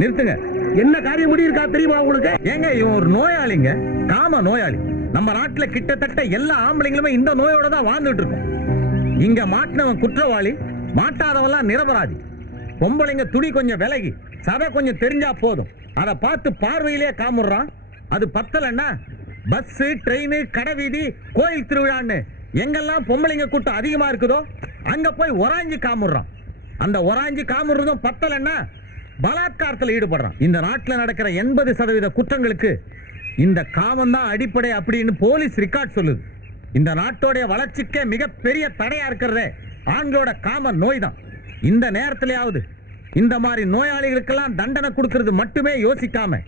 நிறுத்துங்க. என்ன காரியம் முடியிருக்கா தெரியுமா உங்களுக்கு? ஏங்க இவன் ஒரு நோயாளிங்க, காம நோயாளி. நம்ம நாட்டுல கிட்டத்தட்ட எல்லா ஆம்பளைங்களுமே இந்த நோயோட தான் வாழ்ந்துட்டு இருக்கோம். இங்க மாட்டினவன் குற்றவாளி, மாட்டாதவெல்லாம் நிரபராதி. பொம்பளைங்க துணி கொஞ்சம் விலகி சதை கொஞ்சம் தெரிஞ்சா போதும், அதை பார்த்து பார்வையிலே காமுறான். அது பத்தலன்னா பஸ், ட்ரெயின், கடை வீதி, கோயில் திருவிழான்னு எங்கெல்லாம் பொம்பளைங்க கூட்டம் அதிகமா இருக்குதோ அங்க போய் ஒராஞ்சி காமுறான். அந்த ஒராஞ்சி காமுறதும் பத்தலன்னா பலாத்காரத்தில் ஈடுபடுறான். இந்த நாட்டில் நடக்கிற 80% குற்றங்களுக்கு இந்த காமம் தான் அடிப்படை அப்படின்னு போலீஸ் ரெக்கார்ட் சொல்லுது. இந்த நாட்டோடைய வளர்ச்சிக்கே மிகப்பெரிய தடையா இருக்கிறதே ஆண்களோட காம நோய் தான். இந்த நேரத்திலேயாவது இந்த மாதிரி நோயாளிகளுக்கெல்லாம் தண்டனை கொடுக்கிறது மட்டுமே யோசிக்காம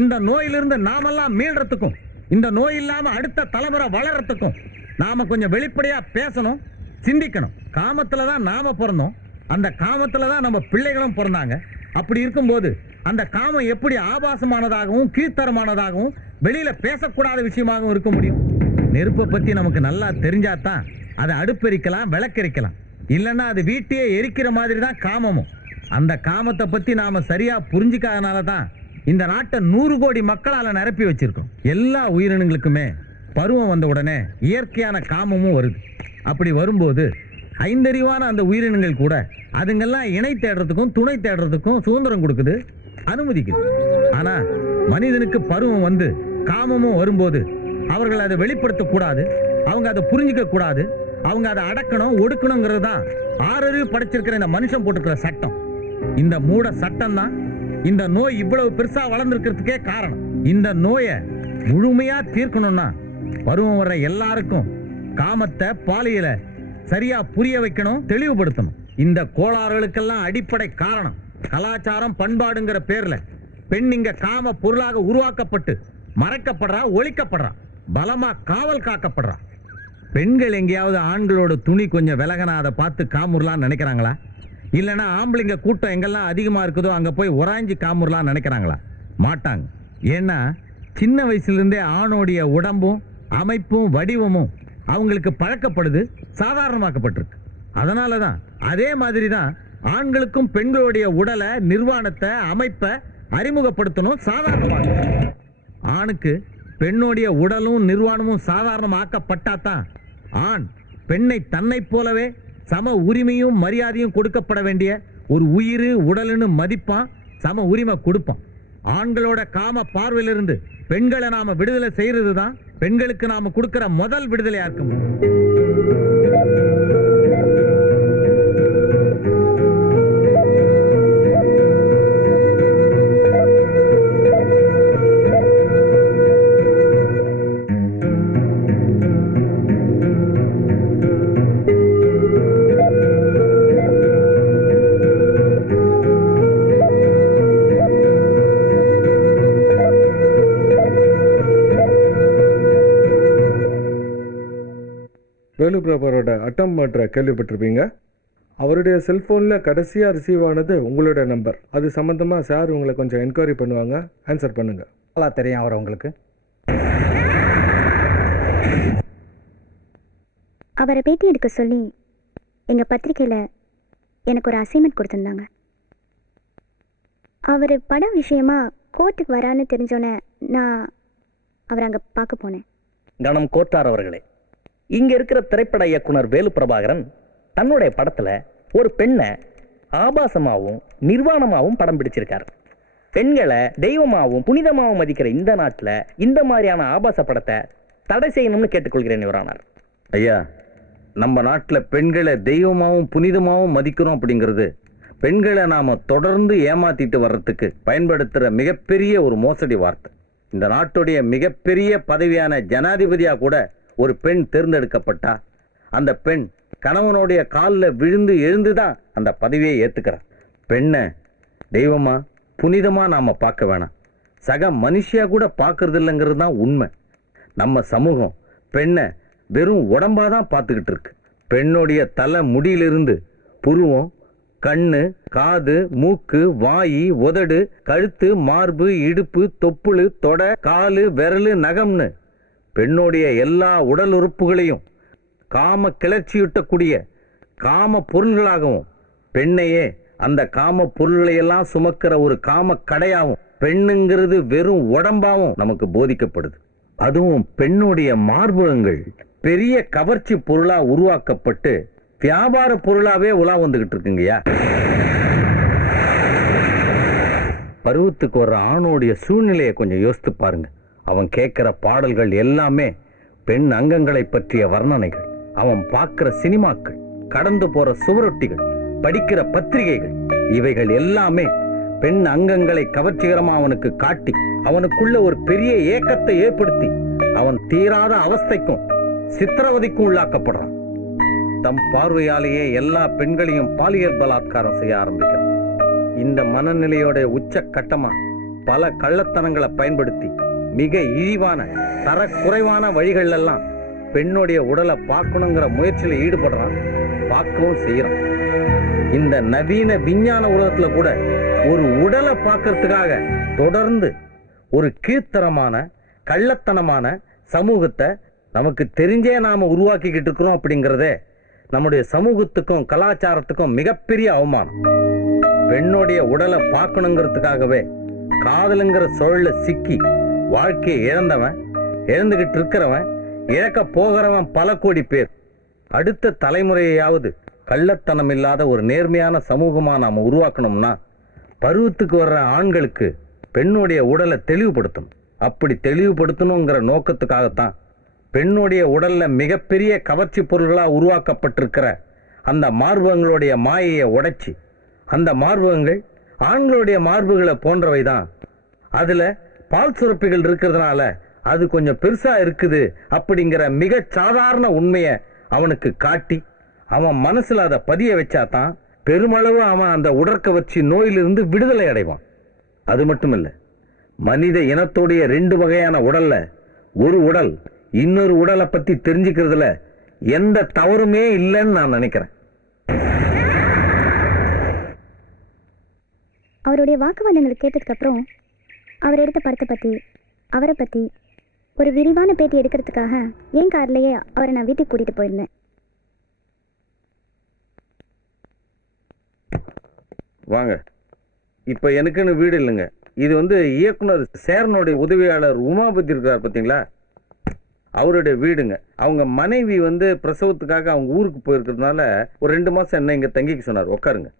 இந்த நோயிலிருந்து நாமெல்லாம் மீள்றதுக்கும் இந்த நோய் இல்லாம அடுத்த தலைமுறை வளர்றதுக்கும் நாம கொஞ்சம் வெளிப்படையா பேசணும், சிந்திக்கணும். காமத்துல தான் நாம பிறந்தோம், அந்த காமத்துல தான் நம்ம பிள்ளைகளும் பிறந்தாங்க. அப்படி இருக்கும்போது அந்த காமம் எப்படி ஆபாசமானதாகவும் கீழ்த்தரமானதாகவும் வெளியில பேசக்கூடாத விஷயமாகவும் இருக்க முடியும்? நெருப்பை பத்தி நமக்கு நல்லா தெரிஞ்சாதான் அதை அடுப்பெரிக்கலாம், விளக்கெரிக்கலாம். இல்லைன்னா அது வீட்டையே எரிக்கிற மாதிரி தான் காமமும். அந்த காமத்தை பத்தி நாம சரியா புரிஞ்சிக்காதனால தான் இந்த நாட்டை 100 கோடி மக்களால நிரப்பி வச்சிருக்கோம். எல்லா உயிரினங்களுக்குமே பருவம் வந்த உடனே இயற்கையான காமமும் வருது. அப்படி வரும்போது ஐந்தறிவான அந்த உயிரினங்கள் கூட அதுங்கெல்லாம் இணை தேடுறதுக்கும் துணை தேடுறதுக்கும் சுதந்திரம் கொடுக்குது, அனுமதிக்குது. ஆனா மனிதனுக்கு பருவம் வந்து காமமும் வரும்போது அவர்கள் அதை வெளிப்படுத்தக்கூடாது, அவங்க அதை புரிஞ்சிக்க கூடாது, அவங்க அதை அடக்கணும், ஒடுக்கணுங்கிறது தான் 6 அறிவு படைச்சிருக்கிற இந்த மனுஷன் போட்டுக்கிற சட்டம். இந்த மூட சட்டம் தான் இந்த நோய் இவ்வளவு பெருசா வளர்ந்துருக்கிறதுக்கே காரணம். இந்த நோயை முழுமையா தீர்க்கணும்னா பருவம் வர்ற எல்லாருக்கும் காமத்தை, பாலியல சரியா புரிய வைக்கணும், தெளிவுபடுத்தணும். இந்த கோளாறுகளுக்கெல்லாம் அடிப்படை காரணம் கலாச்சாரம், பண்பாடுங்கிற பேர்ல பெண் இங்க காம பொருளாக உருவாக்கப்பட்டு மறைக்கப்படுறா, ஒழிக்கப்படுறா, பலமா காவல் காக்கப்படுறா. பெண்கள் எங்கேயாவது ஆண்களோட துணி கொஞ்சம் விலகனா அதை பார்த்து காமுறலான்னு நினைக்கிறாங்களா? இல்லைன்னா ஆம்பளைங்க கூட்டம் எங்கெல்லாம் அதிகமா இருக்குதோ அங்க போய் ஒராஞ்சி காமுறலான்னு நினைக்கிறாங்களா? மாட்டாங்க. ஏன்னா சின்ன வயசுல இருந்தே ஆணோடைய உடம்பும் அமைப்பும் வடிவமும் அவங்களுக்கு பழக்கப்படுது, சாதாரணமாக்கப்பட்டிருக்கு. அதனாலதான் அதே மாதிரி தான் ஆண்களுக்கும் பெண்களுடைய உடலை, நிர்வாணத்தை, அமைப்பை அறிமுகப்படுத்தணும், சாதாரணமாக. ஆணுக்கு பெண்ணுடைய உடலும் நிர்வாணமும் சாதாரணமாக்கப்பட்டாதான் ஆண் பெண்ணை தன்னை போலவே சம உரிமையும் மரியாதையும் கொடுக்கப்பட வேண்டிய ஒரு உயிர், உடலுன்னு மதிப்பான், சம உரிமை கொடுப்பான். ஆண்களோட காம பார்வையிலிருந்து பெண்களை நாம விடுதலை செய்யறது தான் பெண்களுக்கு நாம கொடுக்கிற முதல் விடுதலையா இருக்கும். வேலு பிரபாரோட அட்டம் மற்ற கேள்விப்பட்டிருப்பீங்க. அவருடைய செல்ஃபோனில் கடைசியாக ரிசீவ் ஆனது உங்களோட நம்பர். அது சம்மந்தமாக சார் உங்களை கொஞ்சம் என்கொயரி பண்ணுவாங்க, ஆன்சர் பண்ணுங்கள். நல்லா தெரியும் அவர் உங்களுக்கு. அவரை பேட்டி எடுக்க சொல்லி எங்கள் பத்திரிக்கையில் எனக்கு ஒரு அசைன்மெண்ட் கொடுத்துருந்தாங்க. அவர் படம் விஷயமா கோர்ட்டுக்கு வரான்னு தெரிஞ்சோன்னே நான் அவரை அங்கே பார்க்க போனேன். கணம் கோட்டார் அவர்களே, இங்க இருக்கிற திரைப்பட இயக்குனர் வேலு பிரபாகரன் தன்னுடைய படத்துல ஒரு பெண்ணை ஆபாசமாகவும் நிர்வாணமாகவும் படம் பிடிச்சிருக்காரு. பெண்களை தெய்வமாகவும் புனிதமாகவும் மதிக்கிற இந்த நாட்டில் இந்த மாதிரியான ஆபாச படத்தை தடை செய்யணும்னு கேட்டுக்கொள்கிறேன் யுவரானார். ஐயா, நம்ம நாட்டில் பெண்களை தெய்வமாகவும் புனிதமாகவும் மதிக்கிறோம் அப்படிங்கிறது பெண்களை நாம தொடர்ந்து ஏமாத்திட்டு வர்றதுக்கு பயன்படுத்துகிற மிகப்பெரிய ஒரு மோசடி வார்த்தை. இந்த நாட்டுடைய மிகப்பெரிய பதவியான ஜனாதிபதியா கூட ஒரு பெண் தேர்ந்தெடுக்கப்பட்டா அந்த பெண் கணவனுடைய காலில் விழுந்து எழுந்துதான் அந்த பதவியை ஏத்துக்கிறார். பெண்ணை தெய்வமா புனிதமா நாம பார்க்க வேணாம், சக மனுஷியா கூட பார்க்கறது இல்லைங்கிறது தான் உண்மை. நம்ம சமூகம் பெண்ணை வெறும் உடம்பாதான் பார்த்துக்கிட்டு இருக்கு. பெண்ணுடைய தலை முடியிலிருந்து புருவம், கண்ணு, காது, மூக்கு, வாயி, உதடு, கழுத்து, மார்பு, இடுப்பு, தொப்புளு, தொடை, காலு, விரலு, நகம்னு பெண்ணுடைய எல்லா உடல் உறுப்புகளையும் காம கிளர்ச்சியூட்டக்கூடிய காம பொருள்களாகவும் பெண்ணையே அந்த காம பொருள்களை எல்லாம் சுமக்கிற ஒரு காம கடையாவும் பெண்ணுங்கிறது வெறும் உடம்பாவும் நமக்கு போதிக்கப்படுது. அதுவும் பெண்ணுடைய மார்பகங்கள் பெரிய கவர்ச்சி பொருளா உருவாக்கப்பட்டு வியாபார பொருளாவே உலா வந்துகிட்டு இருக்குங்கய்யா. பருவத்துக்கு வர்ற ஆணோடைய சூழ்நிலையை கொஞ்சம் யோசித்து பாருங்க. அவன் கேட்கிற பாடல்கள் எல்லாமே பெண் அங்கங்களை பற்றிய வர்ணனைகள். அவன் பார்க்கிற சினிமாக்கள், கடந்து போற சுவரொட்டிகள், படிக்கிற பத்திரிகைகள், இவைகள் எல்லாமே பெண் அங்கங்களை கவர்ச்சிகரமா அவனுக்கு காட்டி அவனுக்குள்ள ஒரு பெரிய ஏக்கத்தை ஏற்படுத்தி அவன் தீராத அவஸ்தைக்கும் சித்திரவதைக்கும் உள்ளாக்கப்படுறான். தம் பார்வையாலேயே எல்லா பெண்களையும் பாலியல் பலாத்காரம் செய்ய ஆரம்பிக்கிறான். இந்த மனநிலையோட உச்ச கட்டமா பல கள்ளத்தனங்களை பயன்படுத்தி மிக இழிவான தரக்குறைவான வழிகள் எல்லாம் பெண்ணுடைய உடலை பார்க்கணுங்கிற முயற்சியில ஈடுபடுறான், பார்க்கவும் செய்யறான். இந்த நவீன விஞ்ஞான உலகத்துல கூட ஒரு உடலை பார்க்கறதுக்காக தொடர்ந்து ஒரு கீழ்த்தரமான கள்ளத்தனமான சமூகத்தை நமக்கு தெரிஞ்சே நாம உருவாக்கிக்கிட்டு இருக்கிறோம். அப்படிங்கிறதே நம்முடைய சமூகத்துக்கும் கலாச்சாரத்துக்கும் மிகப்பெரிய அவமானம். பெண்ணுடைய உடலை பார்க்கணுங்கிறதுக்காகவே காதலுங்கிற சூழல சிக்கி வாழ்க்கையை இழந்தவன், இழந்துகிட்டு இருக்கிறவன், இழக்க போகிறவன் பல கோடி பேர். அடுத்த தலைமுறையாவது கள்ளத்தனம் இல்லாத ஒரு நேர்மையான சமூகமா நாம உருவாக்கணும்னா பருவத்துக்கு வர்ற ஆண்களுக்கு பெண்ணுடைய உடலை தெளிவுபடுத்தணும். அப்படி தெளிவுபடுத்தணுங்கிற நோக்கத்துக்காகத்தான் பெண்ணுடைய உடல்ல மிகப்பெரிய கவர்ச்சி பொருள்களா உருவாக்கப்பட்டிருக்கிற அந்த மார்பகங்களுடைய மாயையை உடைச்சி, அந்த மார்பகங்கள் ஆண்களுடைய மார்புகளை போன்றவை தான், அதுல பால் சுரப்பிகள் இருக்கிறதுனால அது கொஞ்சம் பெருசா இருக்குது அப்படிங்கிற மிக சாதாரண உண்மையை அவனுக்கு காட்டி அவன் மனசுல அதை பதிய வச்சாதான் பெருமளவு அவன் அந்த உடற்கவர்ச்சி நோயிலிருந்து விடுதலை அடைவான். அது மட்டும் இல்ல, மனித இனத்துடைய 2 வகையான உடல்ல ஒரு உடல் இன்னொரு உடலை பத்தி தெரிஞ்சுக்கிறதுல எந்த தவறுமே இல்லைன்னு நான் நினைக்கிறேன். அவருடைய வாக்குவாதங்களை கேட்டதுக்கு அப்புறம் அவர் எடுத்த படத்தை பற்றி, அவரை பற்றி ஒரு விரிவான பேட்டி எடுக்கிறதுக்காக என் கார்லேயே அவரை நான் வீட்டுக்கு கூட்டிகிட்டு போயிருந்தேன். வாங்க. இப்போ எனக்குன்னு வீடு இல்லைங்க. இது இயக்குனர் சேரனுடைய உதவியாளர் உமாபதி இருக்கார் பார்த்தீங்களா, அவருடைய வீடுங்க. அவங்க மனைவி பிரசவத்துக்காக அவங்க ஊருக்கு போயிருக்கிறதுனால ஒரு 2 மாசம் என்ன இங்க தங்கிக்க சொன்னார். உட்காருங்க.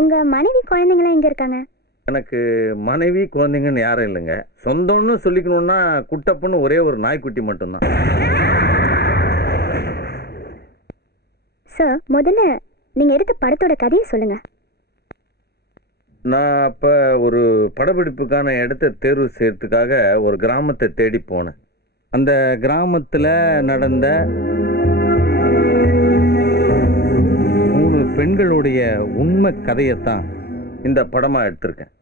உங்க மனைவி குழந்தைங்களாம் எங்க இருக்காங்க? எனக்கு மனைவி குழந்தைங்கன்னு யாரும் இல்லைங்க. சொந்தம்னு சொல்லிக்கணும்னா குட்டப்பன்னு ஒரே ஒரு நாய்க்குட்டி மட்டும்தான். சார், முதல்ல நீங்க எடுத்த படத்தோட கதையை சொல்லுங்க. நான் அப்ப ஒரு படப்பிடிப்புக்கான இடத்தை தேர்வு செய்யறதுக்காக ஒரு கிராமத்தை தேடி போனேன். அந்த கிராமத்துல நடந்த 3 பெண்களுடைய உண்மை கதையத்தான் இந்த படமா எடுத்திருக்கேன்.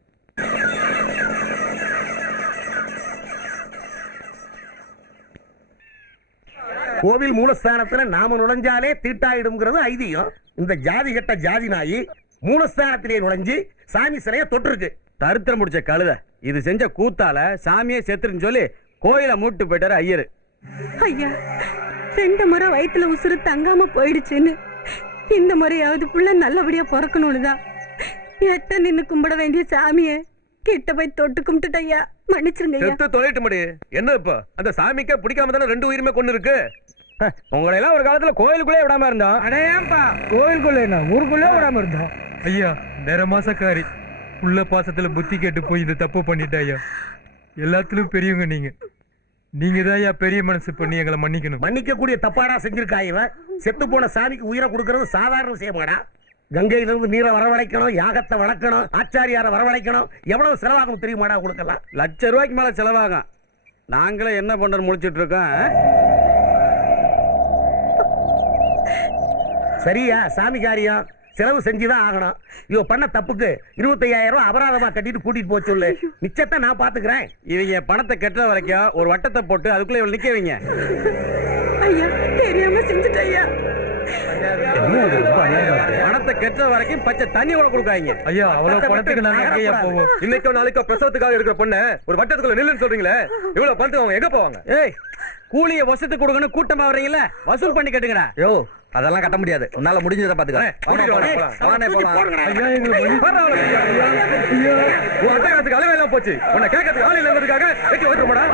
கோவில் மூலஸ்தானத்துல நாம நுழைஞ்சாலே தீட்டாயிடும்ங்கிறது ஐதீகம். இந்த ஜாதி கட்ட ஜாதி நாயி மூலஸ்தானத்திலே நுழைஞ்சு சாமி சிலைய தொட்டிருக்கு. தரித்திரம் முடிச்ச கழுத இது செஞ்ச கூத்தால சாமியே செத்துருன்னு சொல்லி கோயில மூட்டு போயிட்டாரு ஐயரு. ஐயா, 2 முறை வயிற்றுல உசுறு தங்காம போயிடுச்சுன்னு இந்த முறையாவது புள்ள நல்லபடியா பிறக்கணும்னுதான் எட்ட நின்னு கும்பிட வேண்டிய சாமிய கிட்ட போய் தொட்டு கும்பிட்டுட்டு ஐயா, மன்னிச்சிருங்க ஐயா. செத்து தொலைட்டு முடி. என்ன இப்ப அந்த சாமிக்கே பிடிக்காம தானே 2 உயிருமே கொண்டு இருக்கு. உங்களை எல்லாம் ஒரு காலத்துல கோயிலுக்குள்ளே விடாம இருந்தோம். அடையாம்பா கோயிலுக்குள்ள என்ன ஊருக்குள்ளே விடாம இருந்தோம். ஐயா, நேர மாசக்காரி உள்ள பாசத்துல புத்தி கேட்டு போய் இந்த தப்பு பண்ணிட்டா ஐயா. எல்லாத்திலும் பெரியவங்க நீங்க தான் ஐயா பெரிய மனசு பண்ணி எங்களை மன்னிக்கணும். மன்னிக்க கூடிய தப்பாடா செஞ்சிருக்கா இவன். செத்து போன சாமிக்கு உயிரை கொடுக்கறது சாதாரண விஷயமாடா. கங்கையிலிருந்து நீரை வரவழைக்கணும், யாகத்தை வளர்க்கணும், ஆச்சாரியாரை வரவழைக்கணும். எவ்வளவு செலவாகும் தெரியுமாடா உங்களுக்கெல்லாம்? லட்ச ரூபாய்க்கு மேல செலவாகும். நாங்களே என்ன பண்றோம் முடிச்சிட்டு இருக்கோம். சரியா? சாமி காரியம் செலவு செஞ்சுதான் ஆகணும். இவ பண்ண தப்புக்கு 25,000 ரூபாய் அபராதமா கட்டிட்டு கூட்டிட்டு போக சொல்லு. மிச்சத்தை நான் பாத்துக்கிறேன். இவங்க பணத்தை கெட்டுற வரைக்கும் ஒரு வட்டத்தை போட்டு அதுக்குள்ள இவள் நிக்க வைங்க. ஐயா, தெரியாம செஞ்சுட்ட ஐயா. பணத்தை கெட்ட வரைக்கும் பச்சை தண்ணி கூட கொடுக்காங்க. ஐயா அவ்வளவு பணத்துக்கு நாங்க எங்கேயா போவோம்? இன்னைக்கோ நாளைக்கோ பிரசவத்துக்காக இருக்கிற பொண்ணு ஒரு வட்டத்துக்குள்ள நில்லுன்னு சொல்றீங்களே, இவ்வளவு பணத்துக்கு அவங்க எங்க போவாங்க? ஏய், கூலிய வருஷத்துக்கு கொடுக்கணும் கூட்டமா வர்றீங்களா? வசூல் பண்ணி கட்டுங்கடா. யோ அதெல்லாம் கட்ட முடியாது, உன்னால முடிஞ்சதை பாத்துக்க. ஐயா எங்களுக்கு வழி உன் அட்டகாரத்துக்கு அளவே எல்லாம் போச்சு. உன்னை கேட்கறதுக்கு ஆள் இல்லைங்கிறதுக்காக வெட்டி வைக்கிறோம்டா.